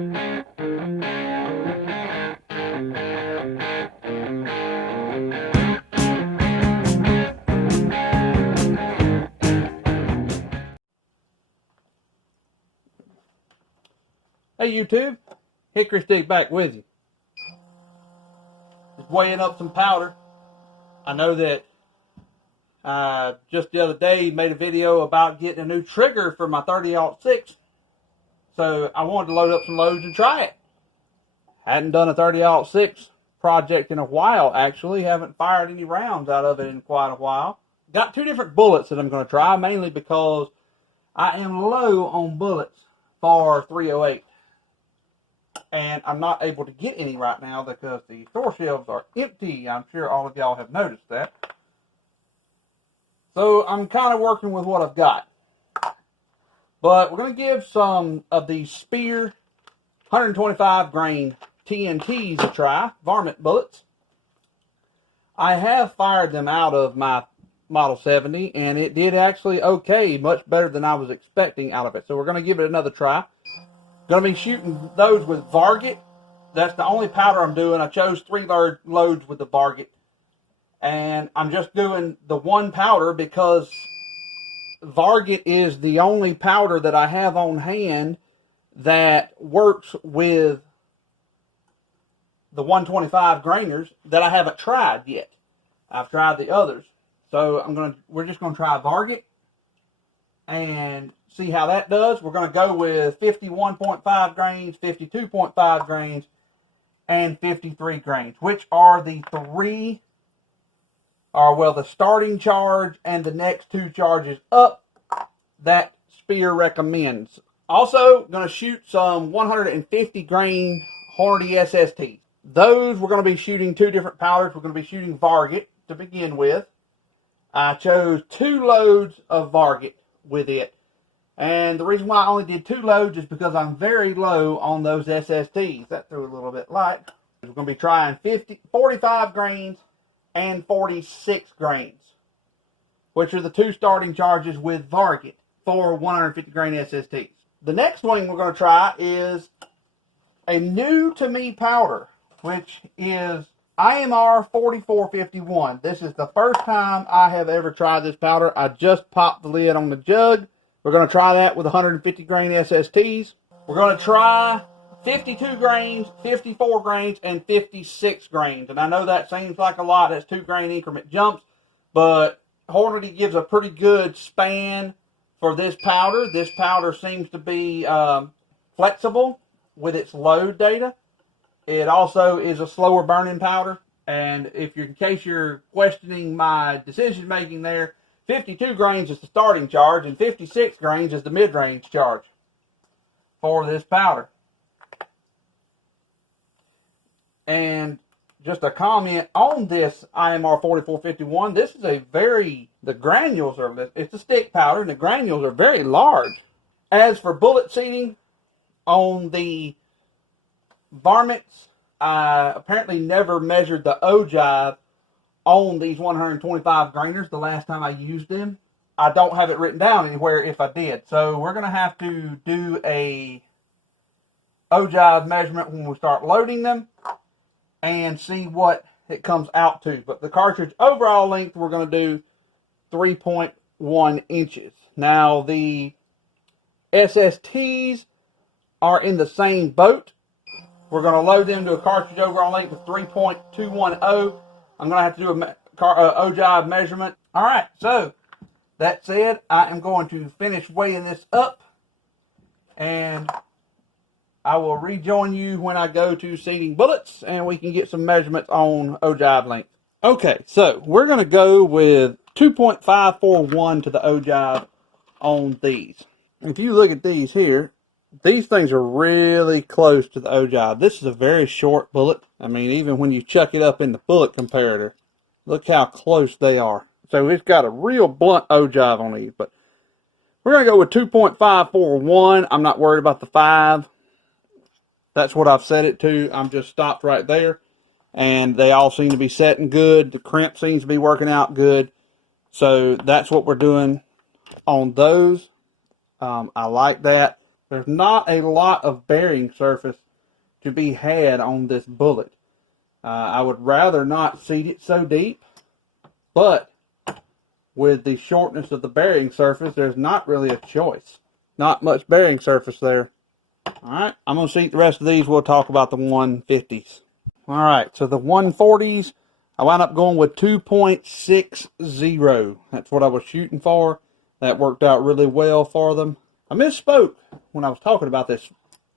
Hey YouTube, Hickory Stick back with you. Just weighing up some powder. I know that just the other day made a video about getting a new trigger for my 30-06. So I wanted to load up some loads and try it. Hadn't done a 30-06 project in a while actually. Haven't fired any rounds out of it in quite a while. Got two different bullets that I'm going to try, mainly because I am low on bullets for 308. And I'm not able to get any right now because the store shelves are empty. I'm sure all of y'all have noticed that. So I'm kind of working with what I've got. But we're going to give some of these Speer 125 grain TNTs a try, varmint bullets. I have fired them out of my Model 70 and it did actually okay, much better than I was expecting out of it. So we're going to give it another try. Going to be shooting those with Varget. That's the only powder I'm doing. I chose 3 loads with the Varget. And I'm just doing the one powder because Varget is the only powder that I have on hand that works with the 125 grainers that I haven't tried yet. I've tried the others. So we're just going to try Varget and see how that does. We're going to go with 51.5 grains, 52.5 grains, and 53 grains, which are the the starting charge and the next 2 charges up that Speer recommends. Also, going to shoot some 150 grain Hornady SST. Those we're going to be shooting 2 different powders. We're going to be shooting Varget to begin with. I chose 2 loads of Varget with it. And the reason why I only did 2 loads is because I'm very low on those SSTs. That threw a little bit light. We're going to be trying 45 grains and 46 grains, which are the 2 starting charges with Varget for 150 grain SSTs. The next one we're going to try is a new to me powder, which is IMR 4451. This is the first time I have ever tried this powder. I just popped the lid on the jug. We're going to try that with 150 grain SSTs. We're going to try 52 grains, 54 grains, and 56 grains. And I know that seems like a lot. That's 2 grain increment jumps. But Hornady gives a pretty good span for this powder. This powder seems to be flexible with its load data. It also is a slower burning powder. And in case you're questioning my decision making there, 52 grains is the starting charge and 56 grains is the mid-range charge for this powder. And just a comment on this IMR 4451, this is the granules it's a stick powder and the granules are very large. As for bullet seating on the varmints, I apparently never measured the ogive on these 125 grainers the last time I used them. I don't have it written down anywhere if I did. So we're going to have to do a ogive measurement when we start loading them and see what it comes out to. But the cartridge overall length, we're going to do 3.1 inches. Now the SSTs are in the same boat. We're going to load them to a cartridge overall length of 3.210. I'm going to have to do a ogive measurement. All right, so that said, I am going to finish weighing this up, and I will rejoin you when I go to seating bullets, and we can get some measurements on ogive length. Okay, so we're going to go with 2.541 to the ogive on these. If you look at these here, these things are really close to the ogive. This is a very short bullet. I mean, even when you chuck it up in the bullet comparator, look how close they are. So it's got a real blunt ogive on these. But we're going to go with 2.541. I'm not worried about the 5. That's what I've set it to. I'm just stopped right there. And they all seem to be setting good. The crimp seems to be working out good. So that's what we're doing on those. I like that. There's not a lot of bearing surface to be had on this bullet. I would rather not seat it so deep, but with the shortness of the bearing surface, there's not really a choice. Not much bearing surface there. Alright, I'm going to seat the rest of these. We'll talk about the 150s. Alright, so the 140s, I wound up going with 2.60. That's what I was shooting for. That worked out really well for them. I misspoke when I was talking about this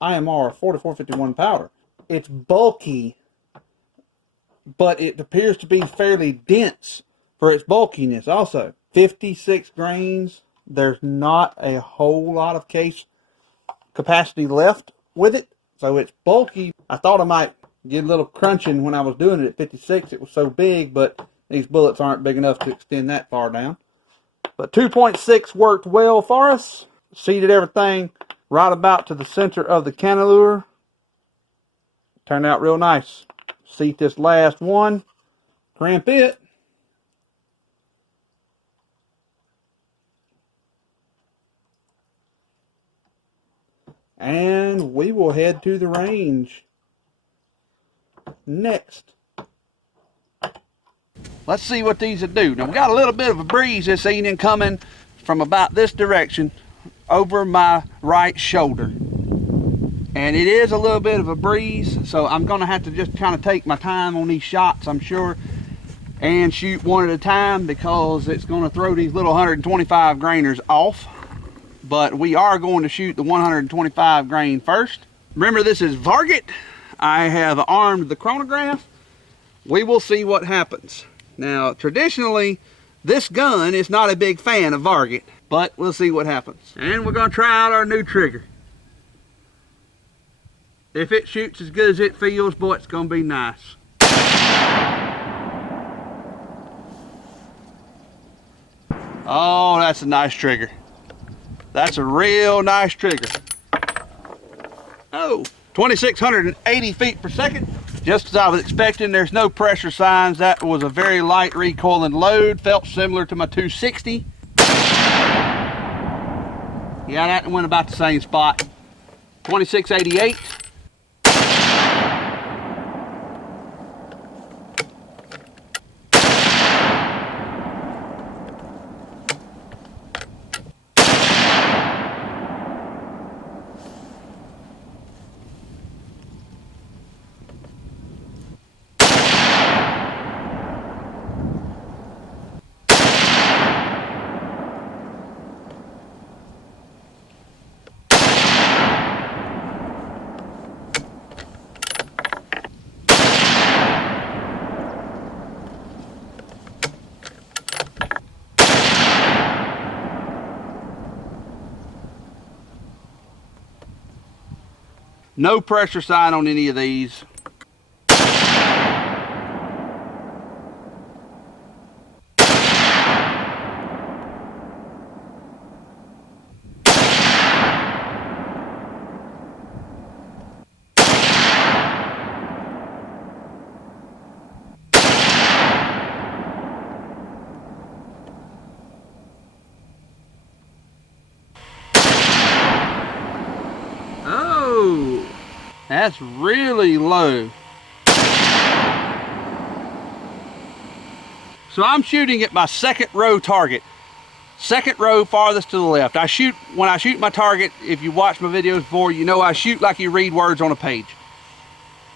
IMR 4451 powder. It's bulky, but it appears to be fairly dense for its bulkiness also. 56 grains. There's not a whole lot of case capacity left with it, so it's bulky. I thought I might get a little crunching when I was doing it at 56. It was so big, but these bullets aren't big enough to extend that far down. But 2.6 worked well for us. Seated everything right about to the center of the cannelure. Turned out real nice. Seat this last one. Cramp it. And we will head to the range next. Let's see what these will do. Now we got a little bit of a breeze this evening coming from about this direction over my right shoulder. And it is a little bit of a breeze, so I'm going to have to just kind of take my time on these shots, I'm sure, and shoot one at a time because it's going to throw these little 125 grainers off. But we are going to shoot the 125 grain first. Remember, this is Varget. I have armed the chronograph. We will see what happens. Now, traditionally, this gun is not a big fan of Varget, but we'll see what happens. And we're going to try out our new trigger. If it shoots as good as it feels, boy, it's going to be nice. Oh, that's a nice trigger. That's a real nice trigger. Oh, 2,680 feet per second. Just as I was expecting, there's no pressure signs. That was a very light recoiling load. Felt similar to my 260. Yeah, that went about the same spot. 2,688. No pressure sign on any of these. Oh, that's really low. So I'm shooting at my second row target. Second row farthest to the left. When I shoot my target, if you watched my videos before, you know I shoot like you read words on a page.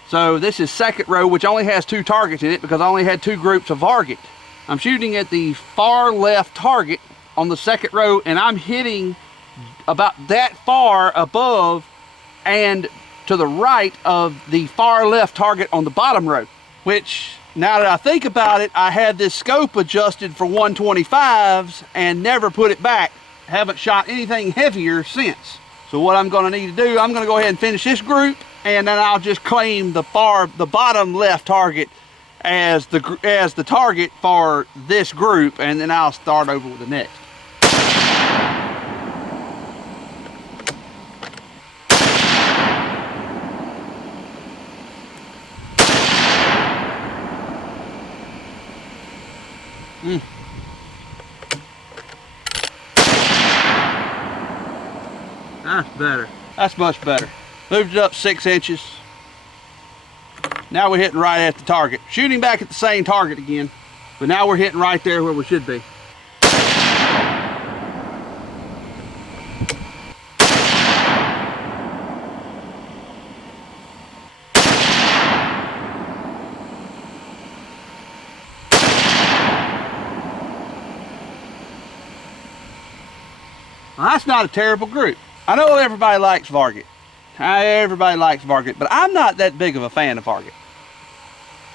So this is second row, which only has 2 targets in it because I only had 2 groups of Varget. I'm shooting at the far left target on the second row, and I'm hitting about that far above and to the right of the far left target on the bottom row, which, now that I think about it, I had this scope adjusted for 125s and never put it back. Haven't shot anything heavier since. So what I'm going to need to do, I'm going to go ahead and finish this group, and then I'll just claim the bottom left target as the target for this group, and then I'll start over with the next. That's better. That's much better. Moved it up 6 inches. Now we're hitting right at the target. Shooting back at the same target again, but now we're hitting right there where we should be. Well, that's not a terrible group. I know everybody likes Varget. Everybody likes Varget, but I'm not that big of a fan of Varget.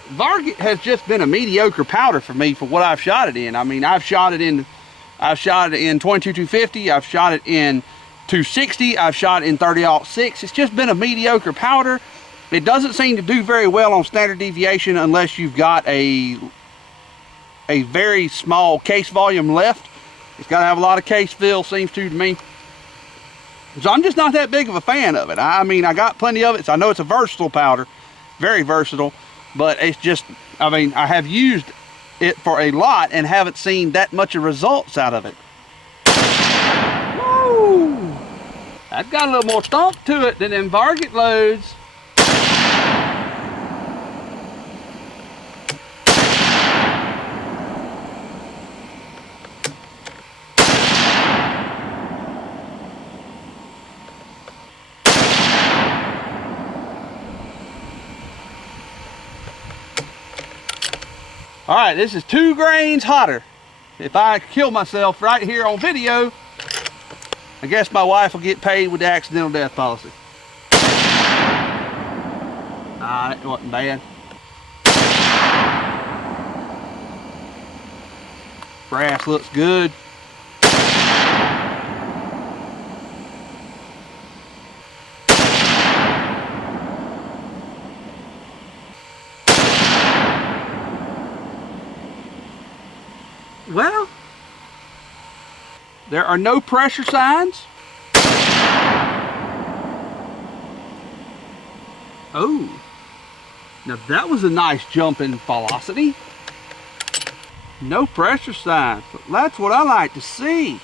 Varget has just been a mediocre powder for me for what I've shot it in. I mean, I've shot it in 22-250, I've shot it in 260, I've shot it in 30-06. It's just been a mediocre powder. It doesn't seem to do very well on standard deviation unless you've got a very small case volume left. It's got to have a lot of case fill, seems to me. So I'm just not that big of a fan of it. I mean, I got plenty of it, so I know it's a versatile powder, very versatile, but it's just, I mean, I have used it for a lot and haven't seen that much of results out of it. Woo! That's got a little more thump to it than them Varget loads. All right, this is 2 grains hotter. If I kill myself right here on video, I guess my wife will get paid with the accidental death policy. Ah, that wasn't bad. Brass looks good. Well, there are no pressure signs. Oh, now that was a nice jump in velocity. No pressure signs. That's what I like to see.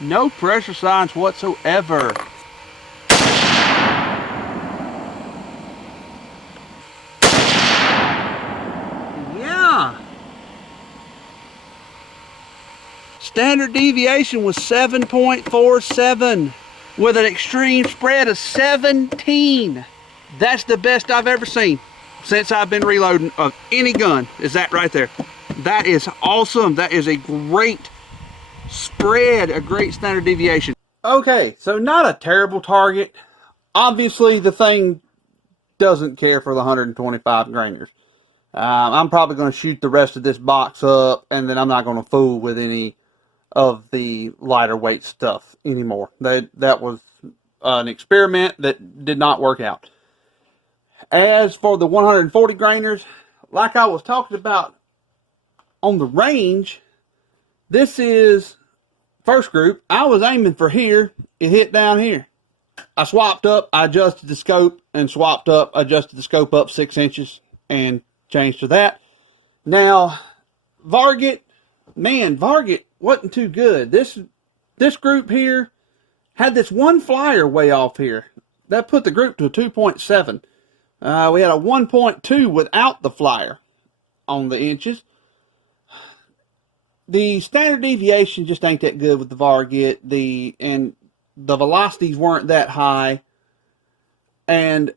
No pressure signs whatsoever. Standard deviation was 7.47 with an extreme spread of 17. That's the best I've ever seen since I've been reloading of any gun, is that right there. That is awesome. That is a great spread, a great standard deviation. Okay, so not a terrible target. Obviously, the thing doesn't care for the 125 grainers. I'm probably going to shoot the rest of this box up, and then I'm not going to fool with any of the lighter weight stuff anymore. That was an experiment that did not work out. As for the 140 grainers, like I was talking about on the range, this is first group. I was aiming for here, it hit down here. I swapped up, I adjusted the scope and swapped up, adjusted the scope up 6 inches and changed to that. Now, Varget, man, Varget wasn't too good. This group here had this one flyer way off here. That put the group to a 2.7. We had a 1.2 without the flyer on the inches. The standard deviation just ain't that good with the Varget. And the velocities weren't that high. And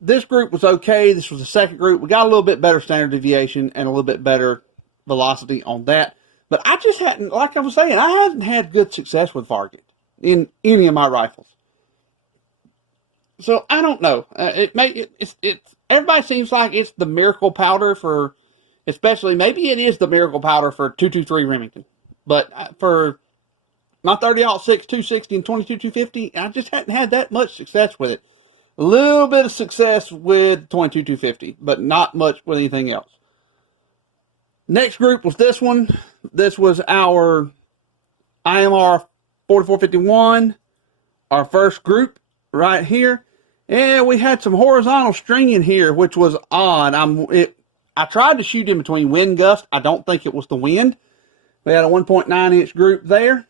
this group was okay. This was the second group. We got a little bit better standard deviation and a little bit better velocity on that. But I just hadn't, like I was saying, I hadn't had good success with Varget in any of my rifles. So I don't know. Everybody seems like it's the miracle powder for, especially maybe it is the miracle powder for 223 Remington. But for my 30-06, 260, and 22-250, I just hadn't had that much success with it. A little bit of success with 22-250, but not much with anything else. Next group was this one. This was our IMR 4451, our first group right here. And we had some horizontal stringing here, which was odd. I tried to shoot in between wind gusts. I don't think it was the wind. We had a 1.9 inch group there.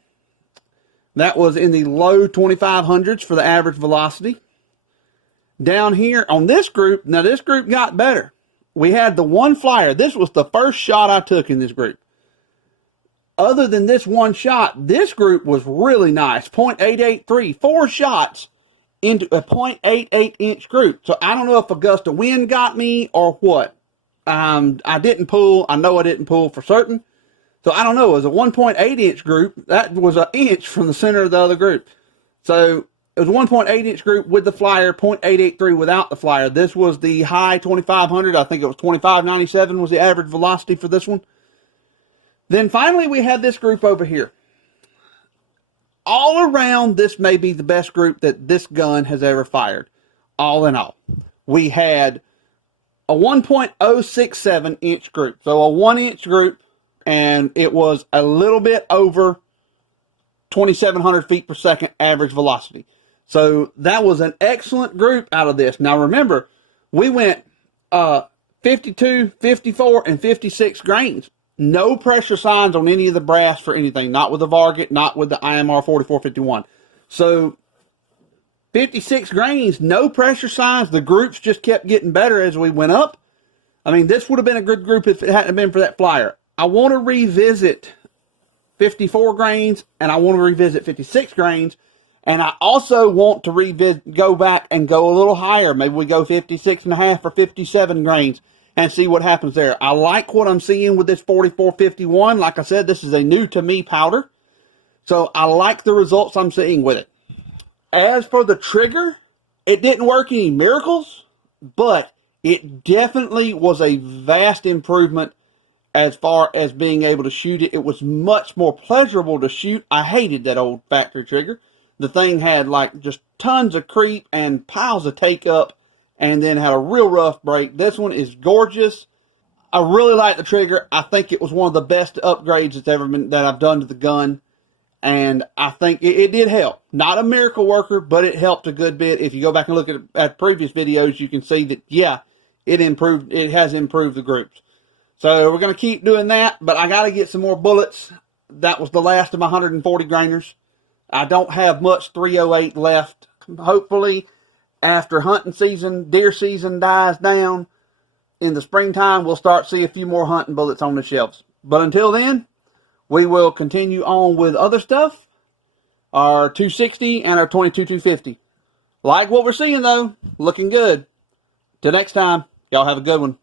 That was in the low 2500s for the average velocity. Down here on this group, now this group got better. We had the one flyer. This was the first shot I took in this group. Other than this one shot, this group was really nice. 0.883, 4 shots into a 0.88 inch group. So I don't know if a gust of wind got me or what. I didn't pull. I know I didn't pull for certain. So I don't know. It was a 1.8 inch group. That was an inch from the center of the other group. So it was a 1.8 inch group with the flyer, 0.883 without the flyer. This was the high 2500. I think it was 2597 was the average velocity for this one. Then finally we had this group over here. All around, this may be the best group that this gun has ever fired. All in all. We had a 1.067 inch group. So a 1 inch group, and it was a little bit over 2,700 feet per second average velocity. So that was an excellent group out of this. Now remember, we went 52, 54, and 56 grains. No pressure signs on any of the brass for anything. Not with the Varget, not with the IMR 4451. So 56 grains, no pressure signs. The groups just kept getting better as we went up. I mean, this would have been a good group if it hadn't been for that flyer. I want to revisit 54 grains, and I want to revisit 56 grains, and I also want to go back and go a little higher. Maybe we go 56 and a half or 57 grains and see what happens there. I like what I'm seeing with this 4451. Like I said, this is a new to me powder, so I like the results I'm seeing with it. As for the trigger, it didn't work any miracles, but it definitely was a vast improvement as far as being able to shoot it. It was much more pleasurable to shoot. I hated that old factory trigger. The thing had like just tons of creep and piles of take up, and then had a real rough break. This one is gorgeous. I really like the trigger. I think it was one of the best upgrades that's ever been that I've done to the gun. And I think it did help. Not a miracle worker, but it helped a good bit. If you go back and look at previous videos, you can see that, yeah, it improved. It has improved the groups. So we're going to keep doing that, but I got to get some more bullets. That was the last of my 140 grainers. I don't have much 308 left. Hopefully, after hunting season, deer season dies down in the springtime, we'll start seeing a few more hunting bullets on the shelves. But until then, we will continue on with other stuff, our 260 and our 22-250. Like what we're seeing, though. Looking good. Till next time, y'all have a good one.